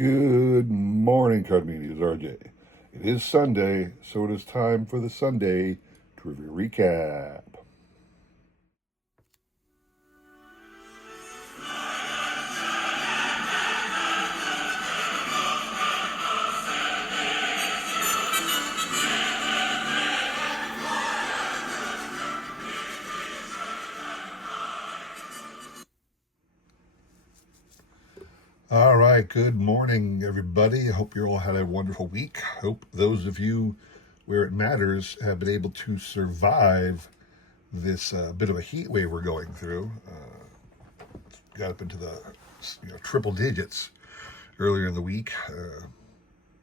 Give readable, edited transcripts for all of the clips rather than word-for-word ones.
Good morning, Card Media. It's RJ. It is Sunday, so it is time for the Sunday Trivia Recap. All right, good morning, everybody. I hope you all had a wonderful week. Hope those of you where it matters have been able to survive this bit of a heat wave we're going through. Got up into the triple digits earlier in the week.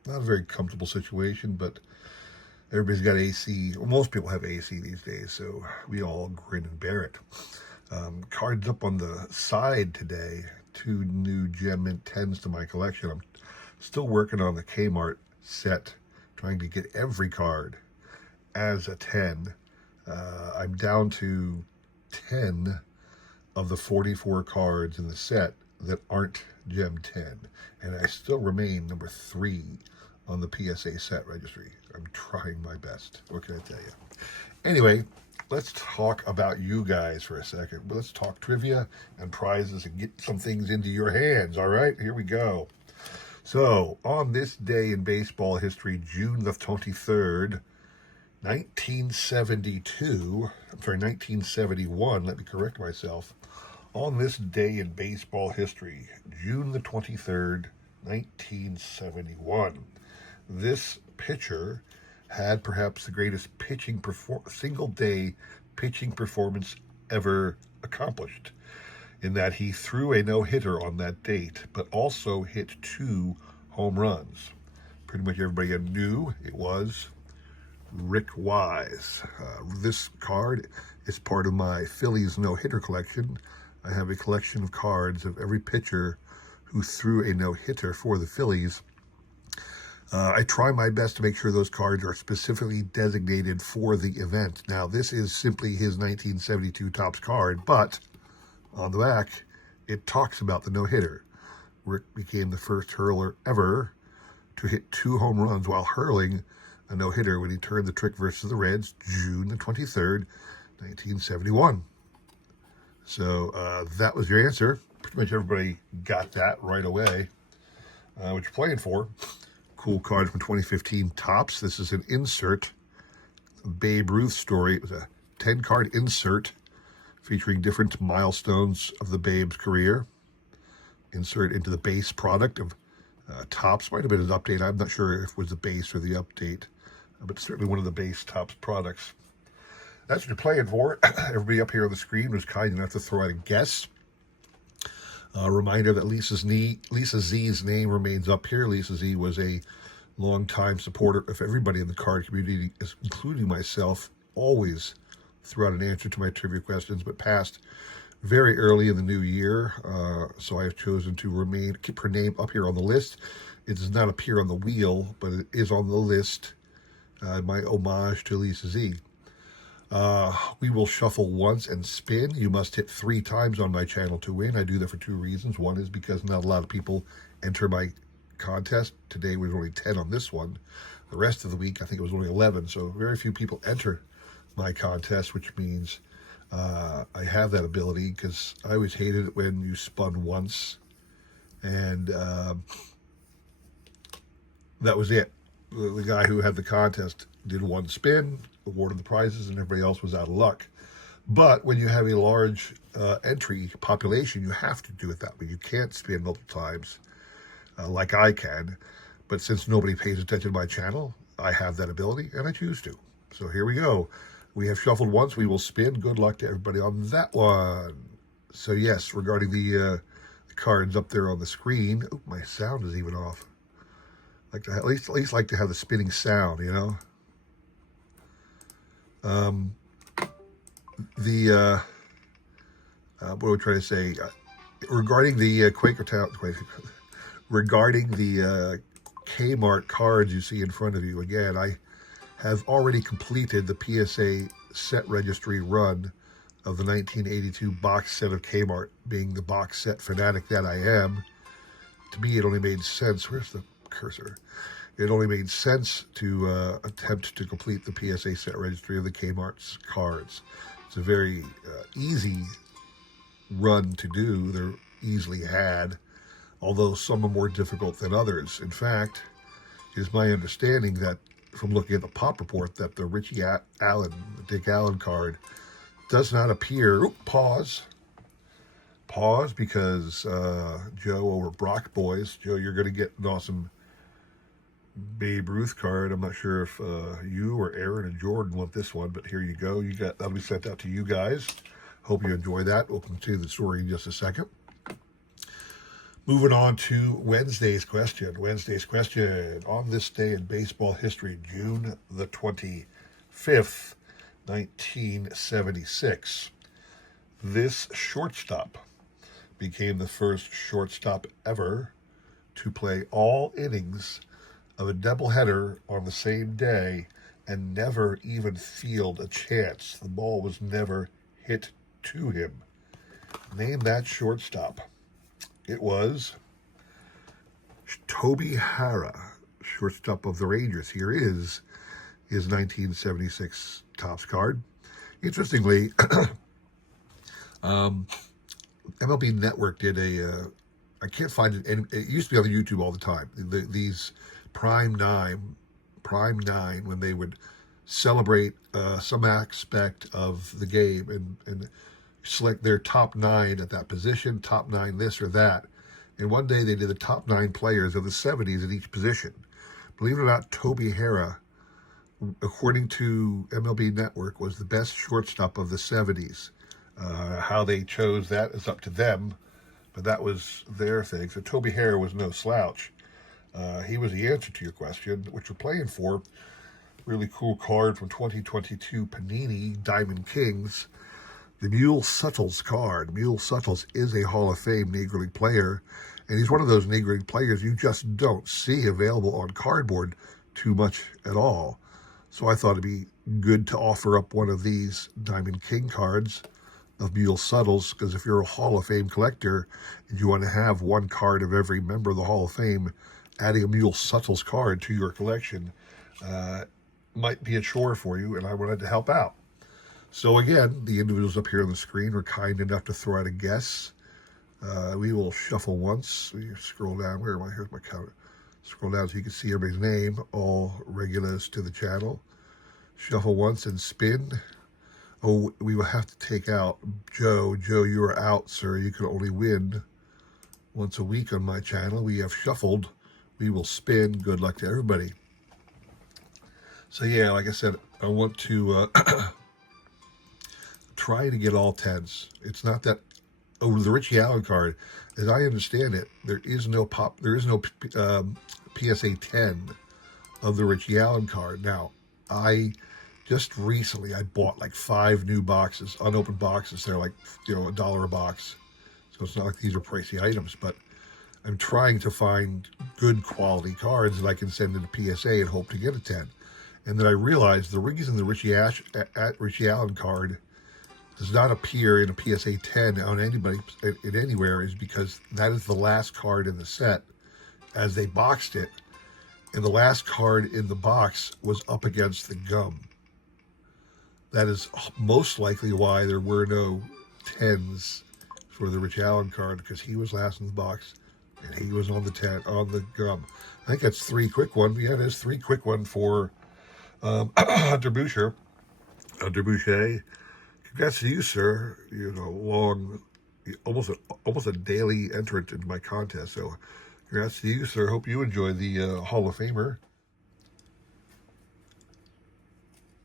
Not a very comfortable situation, but everybody's got AC. Well, most people have AC these days, so we all grin and bear it. Cards up on the side today. 2 new Gem Mint 10s to my collection. I'm still working on the Kmart set, trying to get every card as a 10. I'm down to 10 of the 44 cards in the set that aren't Gem 10, and I still remain number 3 on the PSA set registry. I'm trying my best. What can I tell you? Anyway, let's talk about you guys for a second. Let's talk trivia and prizes and get some things into your hands. All right, here we go. So, on this day in baseball history, June the 23rd, 1971, let me correct myself. On this day in baseball history, June the 23rd, 1971, this pitcher had perhaps the greatest single-day pitching performance ever accomplished, in that he threw a no-hitter on that date, but also hit 2 home runs. Pretty much everybody knew it was Rick Wise. This card is part of my Phillies no-hitter collection. I have a collection of cards of every pitcher who threw a no-hitter for the Phillies. I try my best to make sure those cards are specifically designated for the event. Now, this is simply his 1972 Topps card, but on the back, it talks about the no-hitter. Rick became the first hurler ever to hit 2 home runs while hurling a no-hitter when he turned the trick versus the Reds, June the 23rd, 1971. So that was your answer. Pretty much everybody got that right away. What you're playing for. Cool card from 2015 Topps. This is an insert, Babe Ruth story. It was a 10-card insert featuring different milestones of the Babe's career. Insert into the base product of Topps. Might have been an update. I'm not sure if it was the base or the update, but certainly one of the base Topps products. That's what you're playing for. Everybody up here on the screen was kind enough to throw out a guess. Reminder that Lisa Z's name remains up here. Lisa Z was a longtime supporter of everybody in the card community, including myself, always threw out an answer to my trivia questions, but passed very early in the new year. So I have chosen to keep her name up here on the list. It does not appear on the wheel, but it is on the list. My homage to Lisa Z. We will shuffle once and spin. You must hit 3 times on my channel to win. I do that for 2 reasons. One is because not a lot of people enter my contest. Today was only 10 on this one. The rest of the week, I think it was only 11. So very few people enter my contest, which means I have that ability, because I always hated it when you spun once and that was it. The guy who had the contest did 1 spin, awarded the prizes, and everybody else was out of luck. But when you have a large entry population, you have to do it that way. You can't spin multiple times like I can. But since nobody pays attention to my channel, I have that ability, and I choose to. So here we go. We have shuffled once. We will spin. Good luck to everybody on that one. So yes, regarding the cards up there on the screen. Oh, my sound is even off. Like to at least like to have the spinning sound, you know. What are we trying to say? Regarding the regarding the Kmart cards you see in front of you, again, I have already completed the PSA set registry run of the 1982 box set of Kmart, being the box set fanatic that I am. to me, it only made sense. Where's the cursor? It only made sense to attempt to complete the PSA set registry of the Kmart's cards. It's a very easy run to do. They're easily had, although some are more difficult than others. In fact, it is my understanding that from looking at the pop report that the Richie Allen, the Dick Allen card, does not appear. Pause, because Joe over Brock Boys. Joe, you're going to get an awesome Babe Ruth card. I'm not sure if you or Aaron and Jordan want this one, but here you go. That'll be sent out to you guys. Hope you enjoy that. We'll continue the story in just a second. Moving on to Wednesday's question. Wednesday's question. On this day in baseball history, June the 25th, 1976, this shortstop became the first shortstop ever to play all innings of a doubleheader on the same day and never even field a chance. The ball was never hit to him. Name that shortstop. It was Toby Harrah, shortstop of the Rangers. Here is his 1976 Topps card. Interestingly, MLB Network did I can't find it, and it used to be on YouTube all the time. These Prime 9, when they would celebrate some aspect of the game and select their top 9 at that position, top 9 this or that. And one day they did the top 9 players of the 70s at each position. Believe it or not, Toby Harrah, according to MLB Network, was the best shortstop of the 70s. How they chose that is up to them, but that was their thing. So Toby Harrah was no slouch. He was the answer to your question, which we're playing for. Really cool card from 2022 Panini Diamond Kings. The Mule Suttles card. Mule Suttles is a Hall of Fame Negro League player, and he's one of those Negro League players you just don't see available on cardboard too much at all. So I thought it'd be good to offer up one of these Diamond King cards of Mule Suttles, because if you're a Hall of Fame collector and you want to have one card of every member of the Hall of Fame, adding a Mule Suttles card to your collection might be a chore for you, and I wanted to help out. So again, the individuals up here on the screen were kind enough to throw out a guess. We will shuffle once. We scroll down. Where am I? Here's my counter. Scroll down so you can see everybody's name, all regulars to the channel. Shuffle once and spin. Oh, we will have to take out Joe. Joe, you are out, sir. You can only win once a week on my channel. We have shuffled. We will spin. Good luck to everybody. So yeah, like I said, I want to try to get all 10s. It's not that over the Richie Allen card, as I understand it, there is no PSA 10 of the Richie Allen card. Now, I just recently bought like 5 new boxes, unopened boxes. They're like, $1 a box. So it's not like these are pricey items, but I'm trying to find good quality cards that I can send into PSA and hope to get a 10. And then I realized the reason the Richie Allen card does not appear in a PSA 10 on anybody in anywhere is because that is the last card in the set as they boxed it, and the last card in the box was up against the gum. That is most likely why there were no 10s for the Rich Allen card, because he was last in the box and he was on the gum. I think that's 3 quick one. Yeah, it is 3 quick one for Hunter Boucher. Hunter Boucher. Congrats to you, sir. Almost a daily entrant in my contest. So congrats to you, sir. Hope you enjoy the Hall of Famer.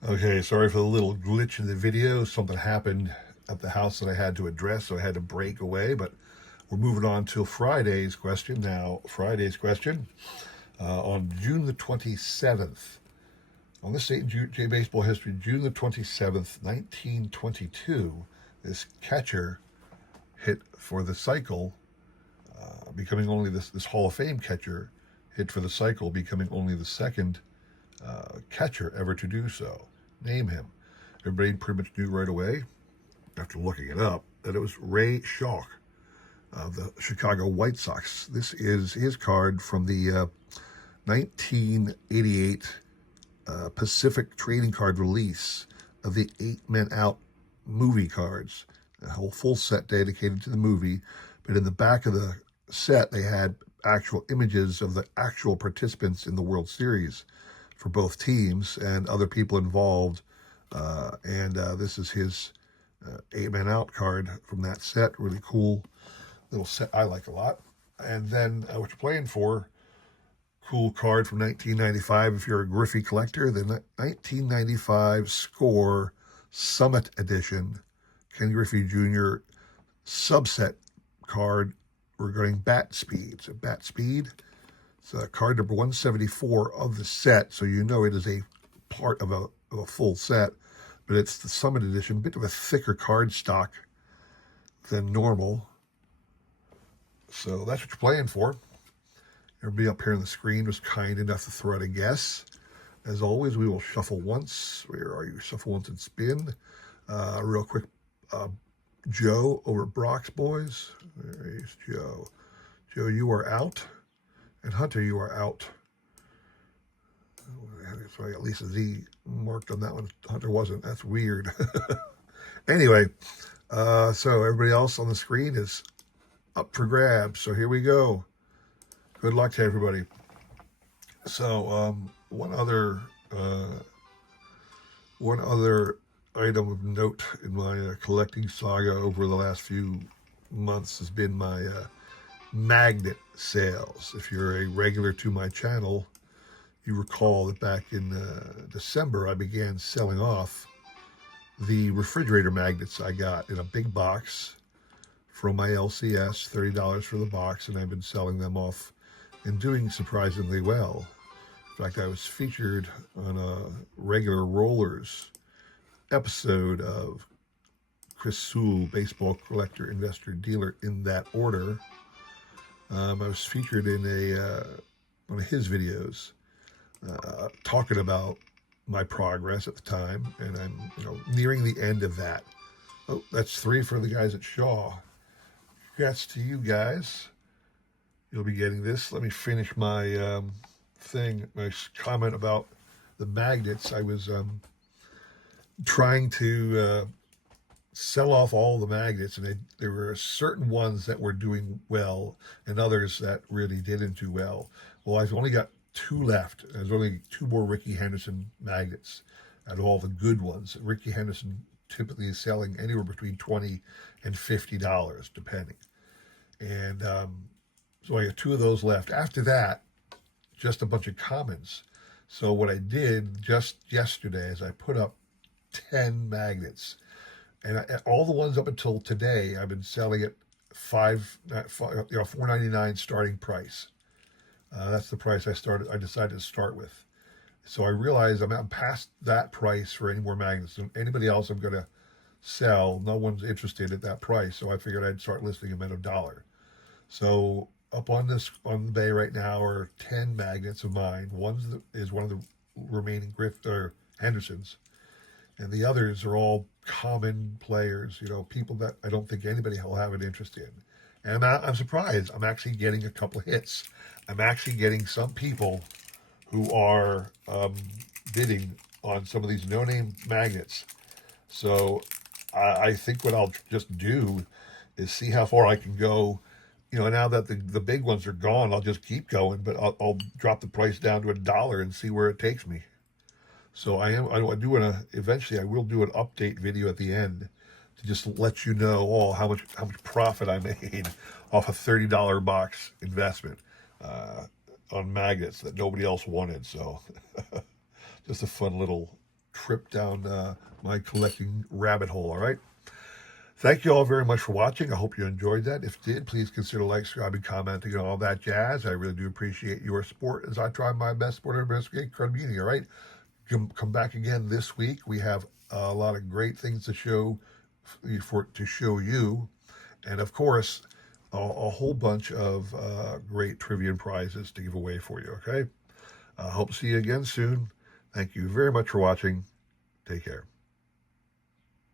Okay, sorry for the little glitch in the video. Something happened at the house that I had to address, so I had to break away. But we're moving on to Friday's question. Now, Friday's question on June the 27th. On this date in J Baseball history, June the 27th, 1922, this catcher hit for the cycle, becoming only this Hall of Fame catcher hit for the cycle, becoming only the second catcher ever to do so. Name him. Everybody pretty much knew right away, after looking it up, that it was Ray Schalk. the Chicago White Sox. This is his card from the 1988 Pacific trading card release of the 8 Men Out movie cards. A whole full set dedicated to the movie, but in the back of the set they had actual images of the actual participants in the World Series for both teams and other people involved. This is his 8 Men Out card from that set. Really cool little set I like a lot. And then what you're playing for, cool card from 1995 if you're a Griffey collector, the 1995 Score Summit Edition Ken Griffey Jr. subset card regarding bat speed. So bat speed, it's card number 174 of the set, so you know it is a part of a full set, but it's the Summit Edition, a bit of a thicker card stock than normal. So that's what you're playing for. Everybody up here on the screen was kind enough to throw out a guess. As always, we will shuffle once. Where are you? Shuffle once and spin. Real quick, Joe over at Brock's Boys. There's Joe. Joe, you are out. And Hunter, you are out. So I got Lisa Z marked on that one. Hunter wasn't. That's weird. Anyway, so everybody else on the screen is up for grabs. So here we go. Good luck to everybody. So one other item of note in my collecting saga over the last few months has been my magnet sales. If you're a regular to my channel, you recall that back in December I began selling off the refrigerator magnets I got in a big box from my LCS, $30 for the box, and I've been selling them off and doing surprisingly well. In fact, I was featured on a regular Rollers episode of Chris Sewell, baseball collector, investor, dealer, in that order. I was featured in one of his videos talking about my progress at the time, and I'm nearing the end of that. Oh, that's 3 for the guys at Shaw. Congrats to you guys. You'll be getting this. Let me finish my my comment about the magnets. I was trying to sell off all the magnets, and there were certain ones that were doing well and others that really didn't do well. Well, I've only got 2 left. There's only 2 more Rickey Henderson magnets out of all the good ones. Rickey Henderson typically is selling anywhere between $20 and $50, depending. And so I got 2 of those left. After that, just a bunch of commons. So what I did just yesterday is I put up 10 magnets, and all the ones up until today I've been selling at $4.99 starting price. That's the price I decided to start with. So I realized I'm past that price for any more magnets. And anybody else I'm going to sell, no one's interested at that price. So I figured I'd start listing them at $1. So up on the bay right now are 10 magnets of mine. One is one of the remaining Hendersons, and the others are all common players, people that I don't think anybody will have an interest in. And I'm surprised. I'm actually getting a couple of hits. I'm actually getting some people who are bidding on some of these no-name magnets. So I think what I'll just do is see how far I can go. Now that the big ones are gone, I'll just keep going, but I'll drop the price down to $1 and see where it takes me. So eventually I will do an update video at the end to just let you know how much profit I made off a $30 box investment on magnets that nobody else wanted. So just a fun little trip down my collecting rabbit hole. All right. Thank you all very much for watching. I hope you enjoyed that. If you did, please consider liking, subscribing, commenting, and all that jazz. I really do appreciate your support as I try my best to support everybody community. All right. Come back again this week. We have a lot of great things to show you, and of course a whole bunch of great trivia and prizes to give away for you. Okay, hope to see you again soon. Thank you very much for watching. Take care.